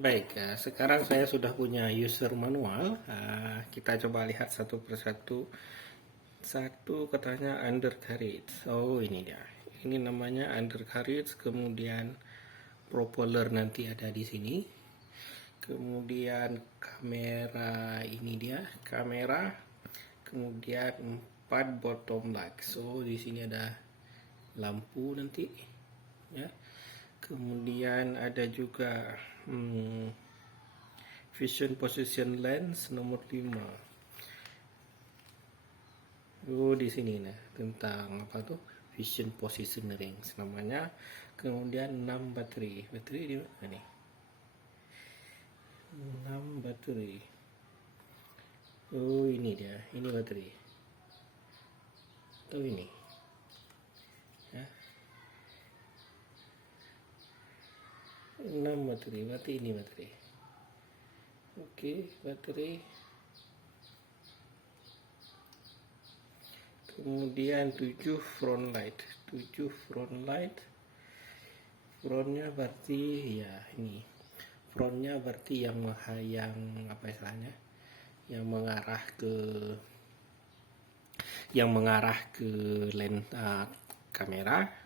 Baik, sekarang saya sudah punya user manual. Kita coba lihat satu persatu. Satu katanya undercarriage. Oh, ini dia. Ini namanya undercarriage. Kemudian propeller nanti ada di sini. Kemudian kamera, ini dia kamera. Kemudian 4 bottom lights. So di sini ada lampu nanti, ya. Kemudian ada juga vision position lens nomor 5. Oh, di sini nah tentang apa tuh vision positioning namanya. Kemudian 6 baterai. Baterai di mana nih? 6 baterai. Oh, ini dia. Ini baterai. Atau ini. Ya. 6 baterai, berarti ini baterai. Oke, baterai. Kemudian 7 front light. 7 front light. Frontnya berarti ya ini. Frontnya berarti yang apa istilahnya? Yang mengarah ke lens kamera.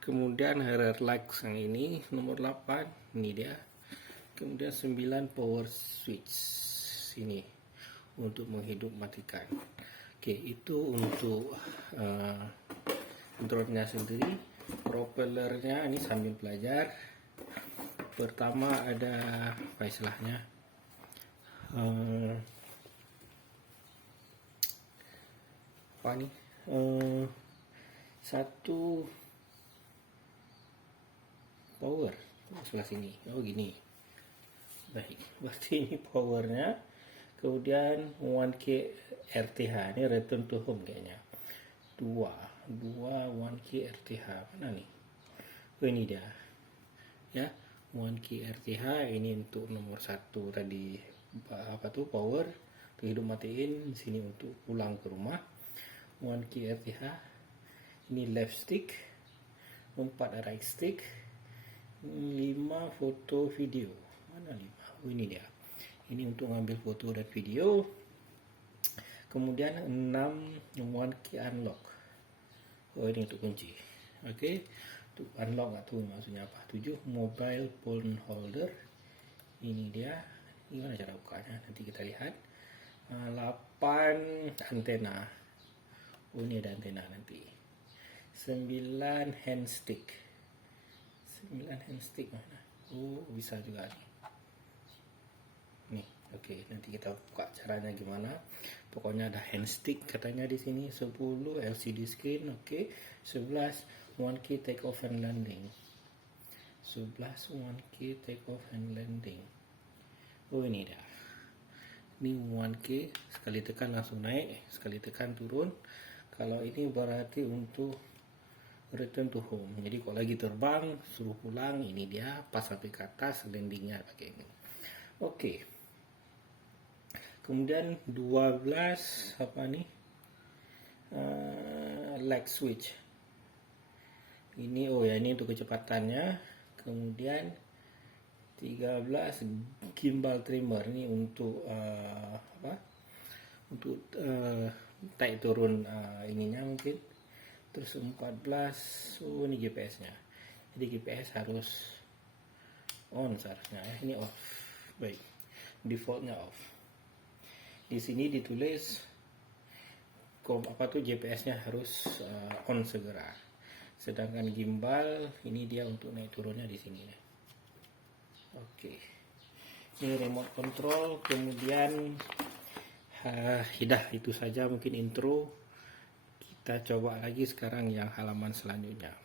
Kemudian rear lights yang ini nomor 8, ini dia. Kemudian 9 power switch sini untuk menghidup matikan. Oke, itu untuk drone-nya sendiri. Propellernya ini sambil belajar. Pertama ada apa istilahnya? Apa nih? Satu power sebelah sini. Oh, gini. Baik, berarti ini powernya. Kemudian 1K RTH, ini return to home kayaknya. 2 1K RTH mana nih? Oh, ini dia. Ya, 1K RTH ini untuk nomor 1 tadi, apa tuh, power untuk hidup matiin. Sini untuk pulang ke rumah. 1K RTH. Ini left stick, 4 right stick, 5 foto video. Mana 5? Oh, ini dia. Ini untuk ngambil foto dan video. Kemudian 6 1K unlock. Oh, ini untuk kunci. Oke. Untuk unlock atau maksudnya apa? 7 mobile phone holder. Ini dia. Gimana cara bukanya? Nanti kita lihat. 8 antena. Oh, ini ada antena nanti. 9 hand stick. 9 hand stick mana? Oh, bisa juga nih. Nih, oke, nanti kita buka caranya gimana. Pokoknya ada hand stick katanya di sini. 10 LCD screen, oke. 11 1K take off and landing. 11 1K take off and landing. Oh, ini dia. Ini 1K, sekali tekan langsung naik, sekali tekan turun. Kalau ini berarti untuk return to home. Jadi kalau lagi terbang suruh pulang, ini dia pas sampai ke atas landingnya pakai ini. Oke. Kemudian 12 apa nih? Leg switch. Ini ini untuk kecepatannya. Kemudian 13 gimbal trimmer, ini untuk apa? Untuk naik turun ininya mungkin. Terus 14, ini GPS-nya. Jadi GPS harus on seharusnya ya. Ini off. Baik. Defaultnya off. Di sini ditulis GPS-nya harus on segera. Sedangkan gimbal ini dia untuk naik turunnya di sini ya. Oke. Ini remote control, kemudian itu saja mungkin intro. Kita coba lagi sekarang yang halaman selanjutnya.